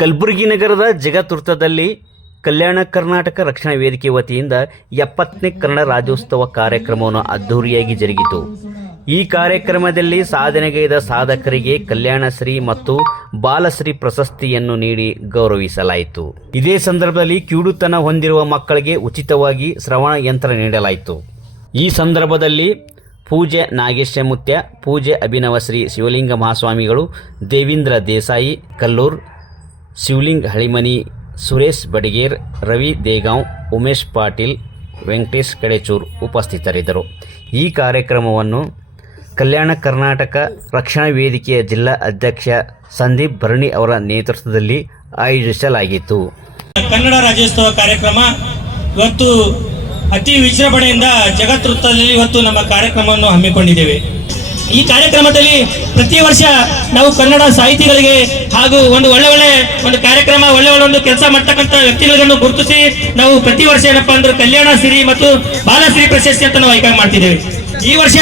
ಕಲಬುರಗಿ ನಗರದ ಜಗತುರ್ತದಲ್ಲಿ ಕಲ್ಯಾಣ ಕರ್ನಾಟಕ ರಕ್ಷಣಾ ವೇದಿಕೆ ವತಿಯಿಂದ ಎಪ್ಪತ್ತನೇ ಕನ್ನಡ ರಾಜ್ಯೋತ್ಸವ ಕಾರ್ಯಕ್ರಮವನ್ನು ಅದ್ಧೂರಿಯಾಗಿ ಜರುಗಿತು. ಈ ಕಾರ್ಯಕ್ರಮದಲ್ಲಿ ಸಾಧನೆಗೈದ ಸಾಧಕರಿಗೆ ಕಲ್ಯಾಣಶ್ರೀ ಮತ್ತು ಬಾಲಶ್ರೀ ಪ್ರಶಸ್ತಿಯನ್ನು ನೀಡಿ ಗೌರವಿಸಲಾಯಿತು. ಇದೇ ಸಂದರ್ಭದಲ್ಲಿ ಕಿವುಡುತನ ಹೊಂದಿರುವ ಮಕ್ಕಳಿಗೆ ಉಚಿತವಾಗಿ ಶ್ರವಣ ಯಂತ್ರ ನೀಡಲಾಯಿತು. ಈ ಸಂದರ್ಭದಲ್ಲಿ ಪೂಜೆ ನಾಗೇಶಮುತ್ಯ ಪೂಜೆ ಅಭಿನವ ಶ್ರೀ ಶಿವಲಿಂಗ ಮಹಾಸ್ವಾಮಿಗಳು ದೇವೀಂದ್ರ ದೇಸಾಯಿ, ಕಲ್ಲೂರ್ ಶಿವಲಿಂಗ್ ಹಳಿಮನಿ, ಸುರೇಶ್ ಬಡಿಗೇರ್, ರವಿ ದೇಗಾಂವ್, ಉಮೇಶ್ ಪಾಟೀಲ್, ವೆಂಕಟೇಶ್ ಕಡೆಚೂರ್ ಉಪಸ್ಥಿತರಿದ್ದರು. ಈ ಕಾರ್ಯಕ್ರಮವನ್ನು ಕಲ್ಯಾಣ ಕರ್ನಾಟಕ ರಕ್ಷಣಾ ವೇದಿಕೆಯ ಜಿಲ್ಲಾ ಅಧ್ಯಕ್ಷ ಸಂದೀಪ್ ಭರಣಿ ಅವರ ನೇತೃತ್ವದಲ್ಲಿ ಆಯೋಜಿಸಲಾಗಿತ್ತು. ಕನ್ನಡ ರಾಜ್ಯೋತ್ಸವ ಕಾರ್ಯಕ್ರಮ ಇವತ್ತು ಅತಿ ವಿಜೃಂಭಣೆಯಿಂದ ಜಗತ್ತೃತ್ತದಲ್ಲಿ ಇವತ್ತು ನಮ್ಮ ಕಾರ್ಯಕ್ರಮವನ್ನು ಹಮ್ಮಿಕೊಂಡಿದ್ದೇವೆ. ಈ ಕಾರ್ಯಕ್ರಮದಲ್ಲಿ ಪ್ರತಿ ವರ್ಷ ನಾವು ಕನ್ನಡ ಸಾಹಿತಿಗಳಿಗೆ ಹಾಗೂ ಒಂದು ಒಳ್ಳೆ ಒಳ್ಳೆ ಒಂದು ಕಾರ್ಯಕ್ರಮ, ಒಳ್ಳೆ ಒಳ್ಳೆ ಒಂದು ಕೆಲಸ ಮಾಡ್ತಕ್ಕಂಥ ವ್ಯಕ್ತಿಗಳನ್ನು ಗುರುತಿಸಿ ನಾವು ಪ್ರತಿ ವರ್ಷ ಏನಪ್ಪಾ ಅಂದ್ರೆ ಕಲ್ಯಾಣ ಸಿರಿ ಮತ್ತು ಬಾಲಶ್ರೀ ಪ್ರಶಸ್ತಿ ಅಂತ ನಾವು ಆಯ್ಕೆ ಮಾಡ್ತಿದ್ದೇವೆ. ಈ ವರ್ಷ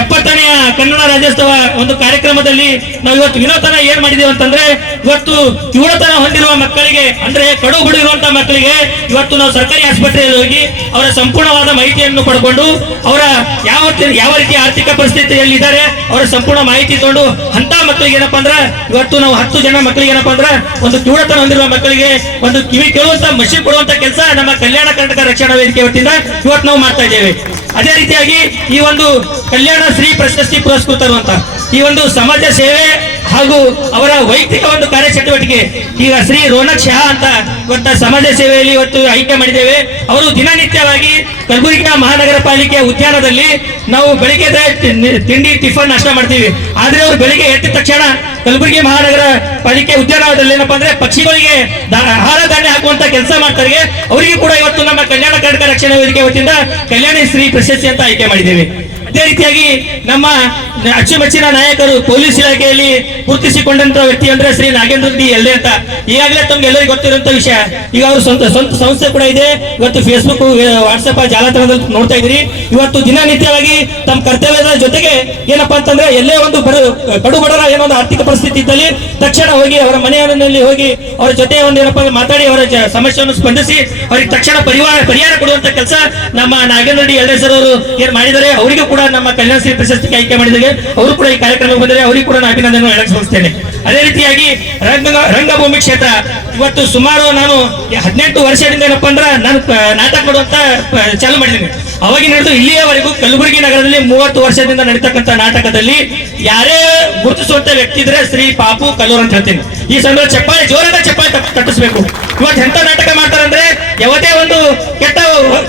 ಎಪ್ಪತ್ತನೆಯ ಕನ್ನಡ ರಾಜ್ಯೋತ್ಸವ ಒಂದು ಕಾರ್ಯಕ್ರಮದಲ್ಲಿ ನಾವು ಇವತ್ತು ವಿನೂತನ ಏನ್ ಮಾಡಿದೀವಿ ಅಂತಂದ್ರೆ, ಇವತ್ತು ಕಿವುಡತನ ಹೊಂದಿರುವ ಮಕ್ಕಳಿಗೆ, ಅಂದ್ರೆ ಕಡು ಹುಡುಗಿರುವಂತಹ ಮಕ್ಕಳಿಗೆ ಇವತ್ತು ನಾವು ಸರ್ಕಾರಿ ಆಸ್ಪತ್ರೆಯಲ್ಲಿ ಹೋಗಿ ಅವರ ಸಂಪೂರ್ಣವಾದ ಮಾಹಿತಿಯನ್ನು ಪಡ್ಕೊಂಡು, ಅವರ ಯಾವ ಯಾವ ರೀತಿಯ ಆರ್ಥಿಕ ಪರಿಸ್ಥಿತಿಯಲ್ಲಿ ಇದ್ದಾರೆ, ಅವರ ಸಂಪೂರ್ಣ ಮಾಹಿತಿ ತಗೊಂಡು ಅಂತ ಮಕ್ಕಳಿಗೆ ಏನಪ್ಪಾ ಅಂದ್ರೆ, ಇವತ್ತು ನಾವು ಹತ್ತು ಜನ ಮಕ್ಕಳಿಗೆ ಏನಪ್ಪಾ ಅಂದ್ರೆ, ಒಂದು ಕಿವುಡತನ ಹೊಂದಿರುವ ಮಕ್ಕಳಿಗೆ ಒಂದು ಕಿವಿ ಕೇಳುವಂತ, ಮಷಿ ಕೊಡುವಂತ ಕೆಲಸ ನಮ್ಮ ಕಲ್ಯಾಣ ಕರ್ನಾಟಕ ರಕ್ಷಣಾ ವೇದಿಕೆ ವತಿಯಿಂದ ಇವತ್ತು ನಾವು ಮಾಡ್ತಾ ಇದ್ದೇವೆ. ಅದೇ ರೀತಿಯಾಗಿ ಈ ಒಂದು ಕಲ್ಯಾಣ ಶ್ರೀ ಪ್ರಶಸ್ತಿ ಪುರಸ್ಕೃತರು ಅಂತ. ಈ ಒಂದು ಸಮಾಜ ಸೇವೆ ಹಾಗೂ ಅವರ ವೈಯಕ್ತಿಕ ಒಂದು ಕಾರ್ಯಚಟುವಟಿಕೆ. ಈಗ ಶ್ರೀ ರೋನಕ್ ಶಹಾ ಅಂತ ಇವತ್ತ ಸಮಾಜ ಸೇವೆಯಲ್ಲಿ ಇವತ್ತು ಆಯ್ಕೆ ಮಾಡಿದ್ದೇವೆ. ಅವರು ದಿನನಿತ್ಯವಾಗಿ ಕಲಬುರಗಿ ಮಹಾನಗರ ಪಾಲಿಕೆಯ ಉದ್ಯಾನದಲ್ಲಿ ನಾವು ಬೆಳಿಗ್ಗೆ ತಿಂಡಿ, ಟಿಫನ್ ನಾಷ್ಟ ಮಾಡ್ತೀವಿ. ಆದ್ರೆ ಅವರು ಬೆಳಿಗ್ಗೆ ಎದ್ದ ತಕ್ಷಣ ಕಲಬುರಗಿ ಮಹಾನಗರ ಪಾಲಿಕೆ ಉದ್ಯಾನವನದಲ್ಲಿ ಏನಪ್ಪಾ ಅಂದ್ರೆ ಪಕ್ಷಿಗಳಿಗೆ ಆಹಾರ ಧಾನ್ಯ ಹಾಕುವಂತ ಕೆಲಸ ಮಾಡ್ತಾರೆ ಅವರಿಗೆ ಕೂಡ ಇವತ್ತು ನಮ್ಮ ಕಲ್ಯಾಣ ಕರ್ನಾಟಕ ರಕ್ಷಣಾ ವೇದಿಕೆ ವತಿಯಿಂದ ಕಲ್ಯಾಣಿ ಶ್ರೀ ಪ್ರಶಸ್ತಿ ಅಂತ ಆಯ್ಕೆ ಮಾಡಿದ್ದೇವೆ. ಅದೇ ರೀತಿಯಾಗಿ ನಮ್ಮ ಅಚ್ಚುಮೆಚ್ಚಿನ ನಾಯಕರು ಪೊಲೀಸ್ ಇಲಾಖೆಯಲ್ಲಿ ಗುರುತಿಸಿಕೊಂಡಂತ ವ್ಯಕ್ತಿ ಅಂದ್ರೆ ಶ್ರೀ ನಾಗೇಂದ್ರ ಡಿ ಎಲ್ಲೆ ಅಂತ. ಈಗಾಗಲೇ ತಮ್ಗೆ ಎಲ್ಲರಿಗೂ ಗೊತ್ತಿರುವಂತ ವಿಷಯ. ಈಗ ಅವರು ಸ್ವಂತ ಸ್ವಂತ ಸಂಸ್ಥೆ ಕೂಡ ಇದೆ. ಇವತ್ತು ಫೇಸ್ಬುಕ್ ವಾಟ್ಸಪ್ ಜಾಲತಾಣದಲ್ಲಿ ನೋಡ್ತಾ ಇದ್ರಿ ಇವತ್ತು ದಿನನಿತ್ಯವಾಗಿ ತಮ್ಮ ಕರ್ತವ್ಯದ ಜೊತೆಗೆ ಏನಪ್ಪಾ ಅಂತಂದ್ರೆ ಎಲ್ಲೇ ಒಂದು ಬಡ ಬಡರ ಏನೋ ಒಂದು ಆರ್ಥಿಕ ಪರಿಸ್ಥಿತಿ ಇದ್ದಲ್ಲಿ ತಕ್ಷಣ ಹೋಗಿ ಅವರ ಮನೆಯಲ್ಲಿ ಹೋಗಿ ಅವರ ಜೊತೆ ಒಂದು ಏನಪ್ಪ ಮಾತಾಡಿ ಅವರ ಸಮಸ್ಯೆಯನ್ನು ಸ್ಪಂದಿಸಿ ಅವರಿಗೆ ತಕ್ಷಣ ಪರಿಹಾರ ಪರಿಹಾರ ಕೊಡುವಂತ ಕೆಲಸ ನಮ್ಮ ನಾಗೇಂದ್ರ ರೆಡ್ಡಿ ಎಲ್ಲೇ ಸರ್ ಅವರು ಏನ್ ಮಾಡಿದ್ದಾರೆ? ಅವರಿಗೂ ಕೂಡ ನಮ್ಮ ಕಲ್ಯಾಣ ಶ್ರೀ ಪ್ರಶಸ್ತಿಗೆ ಆಯ್ಕೆ ಮಾಡಿದಾಗ ಅವರು ಕೂಡ ಈ ಕಾರ್ಯಕ್ರಮಕ್ಕೆ ಬಂದರೆ ಅವರಿಗೆ ಕೂಡ ನಾನು ಅಭಿನಂದನೆ ಹೇಳಕ್ ಅದೇ ರೀತಿಯಾಗಿ ರಂಗ ರಂಗಭೂಮಿ ಕ್ಷೇತ್ರ ಇವತ್ತು ಸುಮಾರು ನಾನು ಹದಿನೆಂಟು ವರ್ಷದಿಂದ ಏನಪ್ಪ ಅಂದ್ರೆ ನಾನು ನಾಟಕ ಮಾಡುವಂತ ಚಾಲು ಮಾಡಿದ್ದೀನಿ. ಅವಾಗಿನ ಹಿಡಿದು ಇಲ್ಲಿಯವರೆಗೂ ಕಲಬುರಗಿ ನಗರದಲ್ಲಿ ಮೂವತ್ತು ವರ್ಷದಿಂದ ನಡೀತಕ್ಕಂಥ ನಾಟಕದಲ್ಲಿ ಯಾರೇ ಗುರುತಿಸುವಂತ ವ್ಯಕ್ತಿ ಇದ್ರೆ ಶ್ರೀ ಪಾಪು ಕಲ್ಲೂರ್ ಅಂತ ಹೇಳ್ತೀನಿ. ಈ ಸಂದರ್ಭ ಚಪ್ಪಾಳೆ, ಜೋರಾದ ಚಪ್ಪಾಳೆ ತಟ್- ತಟ್ಟಿಸ್ಬೇಕು. ಇವತ್ತು ಎಂತ ನಾಟಕ ಮಾಡ್ತಾರಂದ್ರೆ ಯಾವುದೇ ಒಂದು ಕೆಟ್ಟ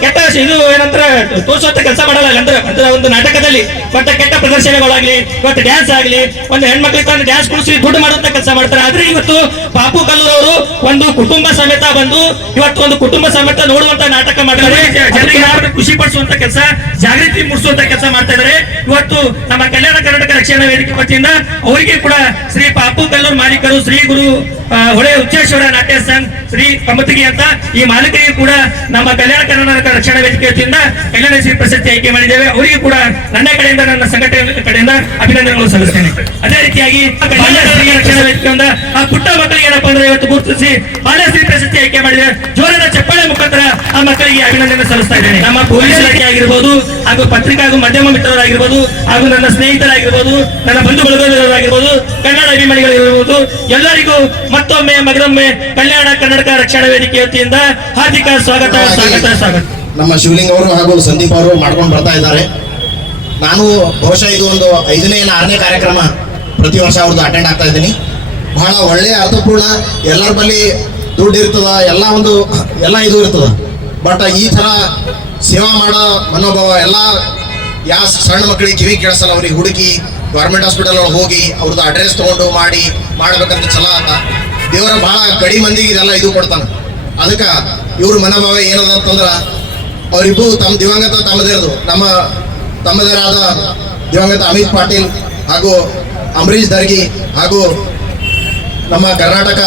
ಕೆಟ್ಟ ಇದು ಏನಂತರ ತೋರಿಸುವಂತ ಕೆಲಸ ಮಾಡಲ್ಲ ಅಂದ್ರೆ ಅಂದ್ರೆ ಒಂದು ನಾಟಕದಲ್ಲಿ ಮತ್ತೆ ಕೆಟ್ಟ ಪ್ರದರ್ಶನಗಳಾಗ್ಲಿ ಮತ್ತೆ ಡ್ಯಾನ್ಸ್ ಆಗ್ಲಿ ಒಂದು ಹೆಣ್ಮಕ್ಳಿಗೆ ತಂದು ಡ್ಯಾನ್ಸ್ ಕುಡಿಸಿ ದುಡ್ಡು ಮಾಡುವಂತ ಕೆಲಸ ಮಾಡ್ತಾರೆ. ಆದ್ರೆ ಇವತ್ತು ಪಾಪು ಕಲ್ಲೂರವರು ಒಂದು ಕುಟುಂಬ ಸಮೇತ ಬಂದು ಇವತ್ತು ಒಂದು ಕುಟುಂಬ ಸಮೇತ ನೋಡುವಂತ ನಾಟಕ ಮಾಡ್ತಾರೆ. ಜನರಿಗೆ ಯಾರು ಖುಷಿ ಪಡಿಸುವಂತ ಕೆಲಸ ಜಾಗೃತಿ ಮೂಡಿಸುವಂತ ಕೆಲಸ ಮಾಡ್ತಾ ಇದ್ದಾರೆ ಇವತ್ತು ನಮ್ಮ ಕಲ್ಯಾಣ ಕರ್ನಾಟಕ ರಕ್ಷಣಾ ವೇದಿಕೆ ವತಿಯಿಂದ ಅವರಿಗೆ ಕೂಡ ಶ್ರೀ ಪಾಪು ಕಲ್ಲೂರು ಮಾಲೀಕರು ಶ್ರೀ ಗುರು ಹೊಳೆ ಉಚ್ಚೇಶ್ವರ ನಾಟ್ಯ ಸಂಘ ಶ್ರೀ ಕಮತಿಗೆ ಅಂತ ಈ ಮಾಲೀಕರಿಗೆ ಕೂಡ ನಮ್ಮ ಕಲ್ಯಾಣ ಕರ್ನಾಟಕ ರಕ್ಷಣಾ ವೇದಿಕೆ ವತಿಯಿಂದ ಕಲ್ಯಾಣ ಶ್ರೀ ಪ್ರಶಸ್ತಿ ಆಯ್ಕೆ ಮಾಡಿದ್ದೇವೆ. ಅವರಿಗೆ ಕೂಡ ನನ್ನ ಕಡೆಯಿಂದ, ನನ್ನ ಸಂಘಟನೆ ಕಡೆಯಿಂದ ಅಭಿನಂದನೆಗಳು ಸಲ್ಲಿಸ್ತೇನೆ. ಅದೇ ರೀತಿಯಾಗಿ ರಕ್ಷಣಾ ವೇದಿಕೆಯಿಂದ ಆ ಪುಟ್ಟ ಮಕ್ಕಳಿಗೆ ಏನಪ್ಪಾ ಅಂದ್ರೆ ಇವತ್ತು ಗುರುತಿಸಿ ಬಾಲಶ್ರೀ ಪ್ರಶಸ್ತಿ ಆಯ್ಕೆ ಮಾಡಿದೆ. ಜೋರಾದ ಚಪ್ಪಾಳೆ ಮುಖಾಂತರ ಆ ಮಕ್ಕಳಿಗೆ ಅಭಿನಂದನೆ ಸಲ್ಲಿಸ್ತಾ ಇದ್ದೇನೆ. ನಮ್ಮ ಪೊಲೀಸ್ ಇಲಾಖೆ ಆಗಿರ್ಬೋದು ಹಾಗೂ ಪತ್ರಿಕಾ ಹಾಗೂ ಮಾಧ್ಯಮ ಮಿತ್ರರಾಗಿರ್ಬೋದು ಹಾಗೂ ನನ್ನ ಸ್ನೇಹಿತರಾಗಿರ್ಬೋದು, ನನ್ನ ಬಂಧು ಬಳಗದವರಾಗಿರ್ಬೋದು ಕನ್ನಡ ಅಭಿಮಾನಿಗಳಿರ್ಬೋದು, ಎಲ್ಲರಿಗೂ ಮತ್ತೊಮ್ಮೆ ಮಗದೊಮ್ಮೆ ಕಲ್ಯಾಣ ಕನ್ನಡಕ ರಕ್ಷಣಾ ವೇದಿಕೆ ವತಿಯಿಂದ ಹಾರ್ದಿಕ ಸ್ವಾಗತ ಸ್ವಾಗತ ಸ್ವಾಗತ. ನಮ್ಮ ಶಿವಲಿಂಗ್ ಅವರು ಹಾಗೂ ಸಂದೀಪ್ ಅವರು ಮಾಡ್ಕೊಂಡು ಬರ್ತಾ ಇದ್ದಾರೆ. ನಾನು ಬಹುಶಃ ಇದು ಒಂದು ಐದನೇ ಇಲ್ಲ ಆರನೇ ಕಾರ್ಯಕ್ರಮ ಪ್ರತಿ ವರ್ಷ ಅವ್ರದ್ದು ಅಟೆಂಡ್ ಆಗ್ತಾ ಇದ್ದೀನಿ. ಬಹಳ ಒಳ್ಳೆಯ ಅರ್ಥಪೂರ್ಣ, ಎಲ್ಲರ ಬಳಿ ದುಡ್ಡು ಇರ್ತದ, ಎಲ್ಲ ಒಂದು, ಎಲ್ಲ ಇದು ಇರ್ತದ. ಬಟ್ ಈ ಥರ ಸೇವಾ ಮಾಡೋ ಮನೋಭಾವ, ಎಲ್ಲ ಯಾವ ಸಣ್ಣ ಮಕ್ಕಳಿಗೆ ಕಿವಿ ಕೇಳಿಸಲ್ಲ ಅವ್ರಿಗೆ ಹುಡುಕಿ ಗೌರ್ಮೆಂಟ್ ಹಾಸ್ಪಿಟಲ್ ಒಳಗೆ ಹೋಗಿ ಅವ್ರದ್ದು ಅಡ್ರೆಸ್ ತೊಗೊಂಡು ಮಾಡಿ ಮಾಡ್ಬೇಕಂತ ಛಲ ಅಂತ. ದೇವರ ಬಹಳ ಕಡಿ ಮಂದಿಗೆ ಇದೆಲ್ಲ ಇದು ಕೊಡ್ತಾನೆ. ಅದಕ್ಕೆ ಇವ್ರ ಮನೋಭಾವ ಏನದ ಅಂತಂದ್ರೆ ಅವರಿಬ್ಬರು ತಮ್ಮ ದಿವಂಗತ ತಮ್ಮದೇರದು. ನಮ್ಮ ತಮ್ಮದೇರಾದ ದಿವಂಗತ ಅಮಿತ್ ಪಾಟೀಲ್ ಹಾಗೂ ಅಂಬರೀಶ್ ದರ್ಗಿ ಹಾಗೂ ನಮ್ಮ ಕರ್ನಾಟಕ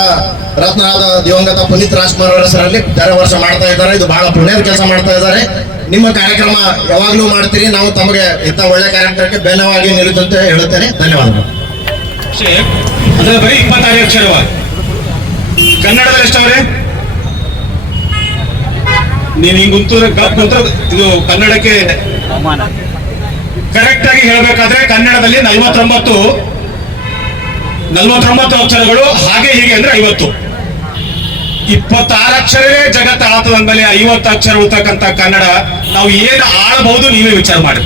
ರತ್ನಾದ ದಿವಂಗತ ಪುನೀತ್ ರಾಜ್ಕುಮಾರ್ ಅವರ ಹೆಸರಲ್ಲಿ ದರ ವರ್ಷ ಮಾಡ್ತಾ ಇದ್ದಾರೆ. ಇದು ಬಹಳ ಪುಣ್ಯದ ಕೆಲಸ ಮಾಡ್ತಾ ಇದ್ದಾರೆ. ನಿಮ್ಮ ಕಾರ್ಯಕ್ರಮ ಯಾವಾಗಲೂ ಮಾಡ್ತೀರಿ. ನಾವು ತಮಗೆ ಇಂಥ ಒಳ್ಳೆ ಕಾರ್ಯಕ್ರಮಕ್ಕೆ ಬೆನ್ನವಾಗಿ ನಿಲ್ಲುತ್ತಂತ ಹೇಳುತ್ತೇನೆ. ಧನ್ಯವಾದಗಳು. ಅಂದ್ರೆ ಬರೀ ಇಪ್ಪತ್ತಾರು ಅಕ್ಷರವ? ಕನ್ನಡದಲ್ಲಿ ಎಷ್ಟವ್ರೆ ನೀನ್ ಹಿಂಗ್ ಕುಂತೂರ ಕುಂತ್ರ ಇದು ಕನ್ನಡಕ್ಕೆ ಕರೆಕ್ಟ್ ಆಗಿ ಹೇಳ್ಬೇಕಾದ್ರೆ ಕನ್ನಡದಲ್ಲಿ ನಲವತ್ತೊಂಬತ್ತು ನಲವತ್ತೊಂಬತ್ತು ಅಕ್ಷರಗಳು ಹಾಗೆ ಹೀಗೆ ಅಂದ್ರೆ ಐವತ್ತು. ಇಪ್ಪತ್ತಾರು ಅಕ್ಷರವೇ ಜಗತ್ತು ಆಳ್ತದ ಮೇಲೆ ಐವತ್ತು ಅಕ್ಷರ ಉಳ್ತಕ್ಕಂತ ಕನ್ನಡ ನಾವು ಏನು ಆಳಬಹುದು ನೀವೇ ವಿಚಾರ ಮಾಡಿ.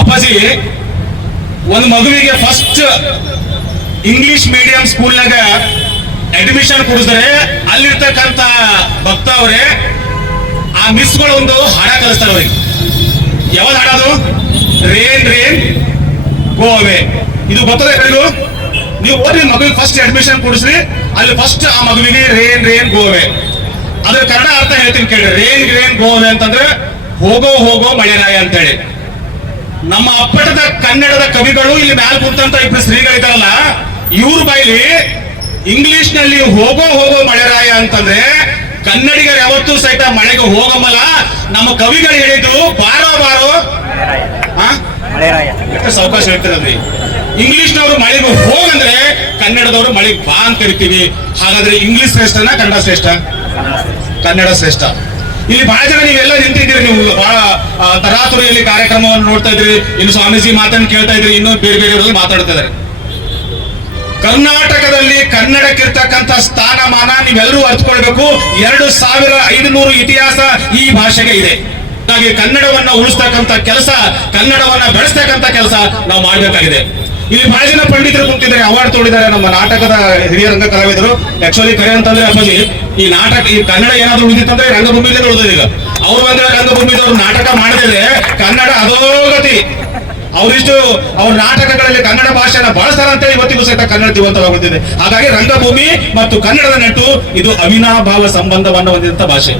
ಅಪ್ಪಾಜಿ, ಒಂದು ಮಗುವಿಗೆ ಫಸ್ಟ್ ಇಂಗ್ಲಿಷ್ ಮೀಡಿಯಂ ಸ್ಕೂಲ್ನಾಗ ಅಡ್ಮಿಷನ್ ಕೊಡಿಸಿದ್ರೆ ಅಲ್ಲಿರ್ತಕ್ಕಂತ ಭಕ್ತ ಅವರೇ, ಆ ಮಿಸ್ಗಳು ಒಂದು ಹಾಡ ಕಲಿಸ್ತಾರೆ ಅವ್ರಿಗೆ. ಯಾವ್ದು ಹಾಡೋದು? ರೇನ್ ರೇನ್ ಗೋ ಅವೇ ಇದು ಗೊತ್ತದ ಎಲ್ಲರಿಗೂ ನೀವು ಓದಿ ಮಗುವಿಗೆ ಫಸ್ಟ್ ಅಡ್ಮಿಷನ್ ಕೊಡಿಸ್ರಿ ಅಲ್ಲಿ ಫಸ್ಟ್ ಆ ಮಗುವಿಗೆ ರೇನ್ ರೇನ್ ಗೋವೆ. ಅದ್ರ ಕನ್ನಡ ಅರ್ಥ ಹೇಳ್ತೀನಿ ಕೇಳಿ. ರೇನ್ ರೇನ್ ಗೋವೆ ಅಂತಂದ್ರೆ ಹೋಗೋ ಹೋಗೋ ಮಳೆರಾಯ ಅಂತೇಳಿ. ನಮ್ಮ ಅಪ್ಪಟದ ಕನ್ನಡದ ಕವಿಗಳು ಇಲ್ಲಿ ಮ್ಯಾಲ ಕುಂತಂತ ಇಬ್ರು ಶ್ರೀಗಳಿದಾರಲ್ಲ ಇವ್ರ ಬಾಯಿಲಿ ಇಂಗ್ಲಿಷ್ನಲ್ಲಿ ಹೋಗೋ ಹೋಗೋ ಮಳೆರಾಯ ಅಂತಂದ್ರೆ ಕನ್ನಡಿಗರು ಯಾವತ್ತೂ ಸಹಿತ ಮಳೆಗೆ ಹೋಗಮ್ಮಲ್ಲ. ನಮ್ಮ ಕವಿಗಳು ಹೇಳಿದ್ದು ಬಾರೋ ಬಾರೋ. ಸಾವಕಾಶ ಹೇಳ್ತಿರಲ್ರಿ ಇಂಗ್ಲಿಷ್ನವರು ಮಳೆಗೆ ಹೋಗಂದ್ರೆ ಕನ್ನಡದವರು ಮಳೆಗೆ ಬಾ ಅಂತ ಕರಿತೀವಿ ಹಾಗಾದ್ರೆ ಇಂಗ್ಲಿಷ್ ಶ್ರೇಷ್ಠನ ಕನ್ನಡ ಶ್ರೇಷ್ಠ? ಕನ್ನಡ ಶ್ರೇಷ್ಠ. ಇಲ್ಲಿ ಬಹಳ ಜನ ನೀವೆಲ್ಲ ನಿಂತಿದ್ದೀರಿ, ನೀವು ಬಹಳ ತರಾತುರಿಯಲ್ಲಿ ಕಾರ್ಯಕ್ರಮವನ್ನು ನೋಡ್ತಾ ಇದ್ರಿ ಇನ್ನು ಸ್ವಾಮೀಜಿ ಮಾತನ್ನು ಕೇಳ್ತಾ ಇದ್ರಿ ಇನ್ನು ಬೇರೆ ಬೇರೆಯವರಲ್ಲಿ ಮಾತಾಡ್ತಾ ಇದಾರೆ ಕರ್ನಾಟಕದಲ್ಲಿ ಕನ್ನಡಕ್ಕಿರ್ತಕ್ಕಂಥ ಸ್ಥಾನಮಾನ ನೀವೆಲ್ಲರೂ ಅರ್ಥಕೊಳ್ಬೇಕು ಎರಡು ಸಾವಿರ ಐದುನೂರು ಇತಿಹಾಸ ಈ ಭಾಷೆಗೆ ಇದೆ. ಹಾಗೆ ಕನ್ನಡವನ್ನ ಉಳಿಸ್ತಕ್ಕಂಥ ಕೆಲಸ, ಕನ್ನಡವನ್ನ ಬೆಳೆಸ್ತಕ್ಕಂಥ ಕೆಲಸ ನಾವು ಮಾಡಬೇಕಾಗಿದೆ. ಇಲ್ಲಿ ಬಹಳ ಜನ ಪಂಡಿತರು ಕುಂತಿದ್ದಾರೆ ಅವಾರ್ಡ್ ತೊಗೊಂಡಿದ್ದಾರೆ ನಮ್ಮ ನಾಟಕದ ಹಿರಿಯ ರಂಗ ಕಲಾವಿದರು. ಆಕ್ಚುಲಿ ಕರೆ ಅಂತಂದ್ರೆ ಅಪ್ಪಾಜಿ ಈ ನಾಟಕ, ಈ ಕನ್ನಡ ಏನಾದ್ರು ಉಳಿದಿತ್ತಂದ್ರೆ ಉಳಿದಿದೆ ಈಗ. ಅವ್ರು ಬಂದ್ರೆ ರಂಗಭೂಮಿದವ್ರು ನಾಟಕ ಮಾಡಿದ್ರೆ ಕನ್ನಡ ಅಧೋಗತಿ. ಅವರಿಷ್ಟು ಅವ್ರ ನಾಟಕಗಳಲ್ಲಿ ಕನ್ನಡ ಭಾಷೆನ ಬಳಸ್ತಾರ ಅಂತ ಇವತ್ತಿಗೂ ಸಹಿತ ಕನ್ನಡ ಜೀವಂತವಾಗುತ್ತಿದೆ ಹಾಗಾಗಿ ರಂಗಭೂಮಿ ಮತ್ತು ಕನ್ನಡದ ನಟು ಇದು ಅವಿನಾಭಾವ ಸಂಬಂಧವನ್ನು ಹೊಂದಿದಂತ ಭಾಷೆ.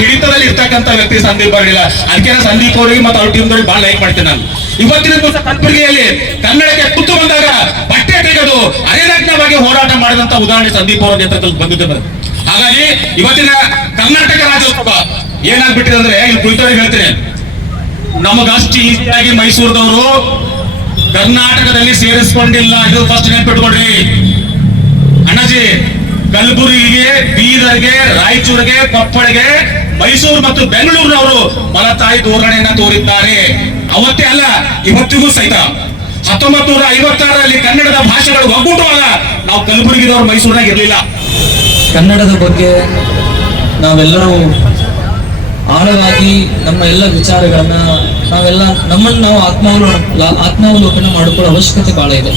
ಹಿಡಿತದಲ್ಲಿ ಇರ್ತಕ್ಕಂಥ ವ್ಯಕ್ತಿ ಸಂದೀಪ್ ಬರಲಿಲ್ಲ ಅದಕ್ಕೆ ಸಂದೀಪ್ ಅವರಿಗೆ ಮತ್ತು ಅವ್ರ ಟೀಮ್ ಬಹಳ ಲೈಕ್ ಮಾಡ್ತೇನೆ ನಾನು. ಇವತ್ತಿನ ದಿವಸ ಕಲಬುರಗಿಯಲ್ಲಿ ಕನ್ನಡಕ್ಕೆ ಕುತ್ತು ಬಂದಾಗ ಬಟ್ಟೆ ತೆಗೆದು ಅರೆನಗ್ನವಾಗಿ ಹೋರಾಟ ಮಾಡಿದಂತ ಉದಾಹರಣೆ ಸಂದೀಪ್ ಅವರ ನೇತೃತ್ವದಲ್ಲಿ ಬಂದಿದ್ದೆ. ಹಾಗಾಗಿ ಇವತ್ತಿನ ಕರ್ನಾಟಕ ರಾಜ್ಯೋತ್ಸವ ಏನಾಗ್ಬಿಟ್ಟಿದೆ ಅಂದ್ರೆ ಇಲ್ಲಿ ಕುಳಿತವ್ರಿಗೆ ಹೇಳ್ತೇನೆ. ನಮಗಷ್ಟು ಈಸಿಯಾಗಿ ಮೈಸೂರದವರು ಕರ್ನಾಟಕದಲ್ಲಿ ಸೇರಿಸ್ಕೊಂಡಿಲ್ಲ ಇದು ಫಸ್ಟ್ ನೆನ್ಪಿಟ್ಕೊಡ್ರಿ ಅಣ್ಣಾಜಿ, ಕಲಬುರಗಿಗೆ, ಬೀದರ್ಗೆ, ರಾಯಚೂರಿಗೆ, ಕೊಪ್ಪಳಿಗೆ, ಮೈಸೂರು ಮತ್ತು ಬೆಂಗಳೂರಿನವರು ಮಲತಾಯಿ ಧೋರಣೆಯನ್ನ ತೋರಿದ್ದಾರೆ. ಅವತ್ತೇ ಅಲ್ಲ, ಇವತ್ತಿಗೂ ಸಹಿತ. ಹತ್ತೊಂಬತ್ತು ನೂರ ಐವತ್ತಾರರಲ್ಲಿ ಕನ್ನಡದ ಭಾಷೆಗಳು ಒಗ್ಗೂಟವಾಗ ನಾವು ಕಲಬುರಗಿದವರು ಮೈಸೂರಿನಾಗ ಇರಲಿಲ್ಲ. ಕನ್ನಡದ ಬಗ್ಗೆ ನಾವೆಲ್ಲರೂ ಆಳವಾಗಿ ನಮ್ಮ ಎಲ್ಲ ವಿಚಾರಗಳನ್ನ ನಾವೆಲ್ಲ ನಮ್ಮನ್ನು ನಾವು ಆತ್ಮಾವಲೋ ಆತ್ಮಾವಲೋಕನ ಮಾಡ್ಕೊಳ್ಳೋ ಅವಶ್ಯಕತೆ ಬಹಳ ಇದೆ.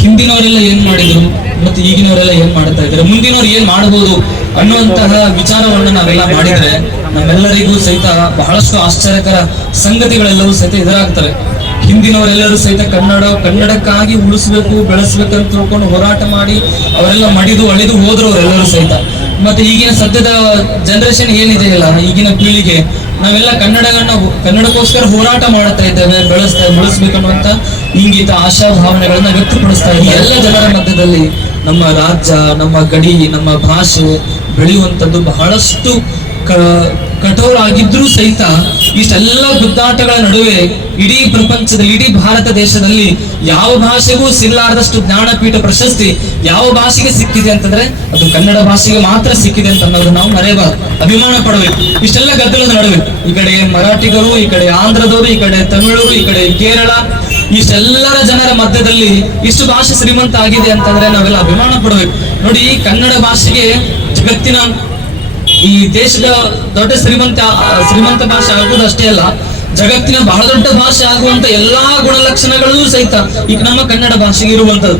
ಹಿಂದಿನವರೆಲ್ಲ ಏನ್ ಮಾಡಿದ್ರು ಮತ್ತೆ ಈಗಿನವರೆಲ್ಲ ಏನ್ ಮಾಡ್ತಾ ಇದ್ದಾರೆ? ಮುಂದಿನವ್ರು ಏನ್ ಮಾಡಬಹುದು ಅನ್ನುವಂತಹ ವಿಚಾರವನ್ನ ನಾವೆಲ್ಲ ಮಾಡಿದ್ರೆ ನಮ್ಮೆಲ್ಲರಿಗೂ ಸಹಿತ ಬಹಳಷ್ಟು ಆಶ್ಚರ್ಯಕರ ಸಂಗತಿಗಳೆಲ್ಲವೂ ಸಹಿತ ಎದುರಾಗ್ತವೆ. ಹಿಂದಿನವರೆಲ್ಲರೂ ಸಹಿತ ಕನ್ನಡ, ಕನ್ನಡಕ್ಕಾಗಿ ಉಳಿಸ್ಬೇಕು ಬೆಳೆಸ್ಬೇಕಂತ ತಿಳ್ಕೊಂಡು ಹೋರಾಟ ಮಾಡಿ ಅವರೆಲ್ಲ ಮಡಿದು ಅಳಿದು ಹೋದ್ರು ಅವರೆಲ್ಲರೂ ಸಹಿತ. ಮತ್ತೆ ಈಗಿನ ಸದ್ಯದ ಜನರೇಷನ್ ಏನಿದೆ ಅಲ್ಲ ಈಗಿನ ಪೀಳಿಗೆ? ನಾವೆಲ್ಲ ಕನ್ನಡಗಳನ್ನ ಕನ್ನಡಕ್ಕೋಸ್ಕರ ಹೋರಾಟ ಮಾಡ್ತಾ ಇದ್ದೇವೆ, ಬೆಳೆಸ್ತಾ ಬೆಳೆಸ್ಬೇಕನ್ನುವಂತ ಇಂಗಿತ, ಆಶಾ ಭಾವನೆಗಳನ್ನ ವ್ಯಕ್ತಪಡಿಸ್ತಾ ಇದ್ದೀವಿ. ಎಲ್ಲ ಜನರ ಮಧ್ಯದಲ್ಲಿ ನಮ್ಮ ರಾಜ್ಯ, ನಮ್ಮ ಗಡಿ, ನಮ್ಮ ಭಾಷೆ ಬೆಳೆಯುವಂಥದ್ದು ಬಹಳಷ್ಟು ಕಠೋರ ಆಗಿದ್ರೂ ಸಹಿತ ಇಷ್ಟೆಲ್ಲ ಗುದ್ದಾಟಗಳ ನಡುವೆ ಇಡೀ ಪ್ರಪಂಚದಲ್ಲಿ, ಇಡೀ ಭಾರತ ದೇಶದಲ್ಲಿ ಯಾವ ಭಾಷೆಗೂ ಸಿಗ್ಲಾರದಷ್ಟು ಜ್ಞಾನಪೀಠ ಪ್ರಶಸ್ತಿ ಯಾವ ಭಾಷೆಗೆ ಸಿಕ್ಕಿದೆ ಅಂತಂದ್ರೆ ಅದು ಕನ್ನಡ ಭಾಷೆಗೆ ಮಾತ್ರ ಸಿಕ್ಕಿದೆ ಅಂತ ಅನ್ನೋದು ನಾವು ಮರೆಯಬಾರದು. ಅಭಿಮಾನ ಪಡಬೇಕು. ಇಷ್ಟೆಲ್ಲ ಗದ್ದಲದ ನಡುವೆ ಈ ಕಡೆ ಮರಾಠಿಗರು, ಈ ಕಡೆ ಆಂಧ್ರದವರು, ಈ ಕಡೆ ತಮಿಳು ಈ ಕಡೆ ಕೇರಳ, ಇಷ್ಟೆಲ್ಲರ ಜನರ ಮಧ್ಯದಲ್ಲಿ ಇಷ್ಟು ಭಾಷೆ ಶ್ರೀಮಂತ ಆಗಿದೆ ಅಂತಂದ್ರೆ ನಾವೆಲ್ಲ ಅಭಿಮಾನ ಪಡಬೇಕು. ನೋಡಿ ಕನ್ನಡ ಭಾಷೆಗೆ ಜಗತ್ತಿನ ಈ ದೇಶದ ದೊಡ್ಡ ಶ್ರೀಮಂತ ಶ್ರೀಮಂತ ಭಾಷೆ ಆಗುವುದು ಅಷ್ಟೇ ಅಲ್ಲ, ಜಗತ್ತಿನ ಬಹಳ ದೊಡ್ಡ ಭಾಷೆ ಆಗುವಂತ ಎಲ್ಲಾ ಗುಣಲಕ್ಷಣಗಳೂ ಸಹಿತ ಈಗ ನಮ್ಮ ಕನ್ನಡ ಭಾಷೆಗೆ ಇರುವಂತದ್ದು.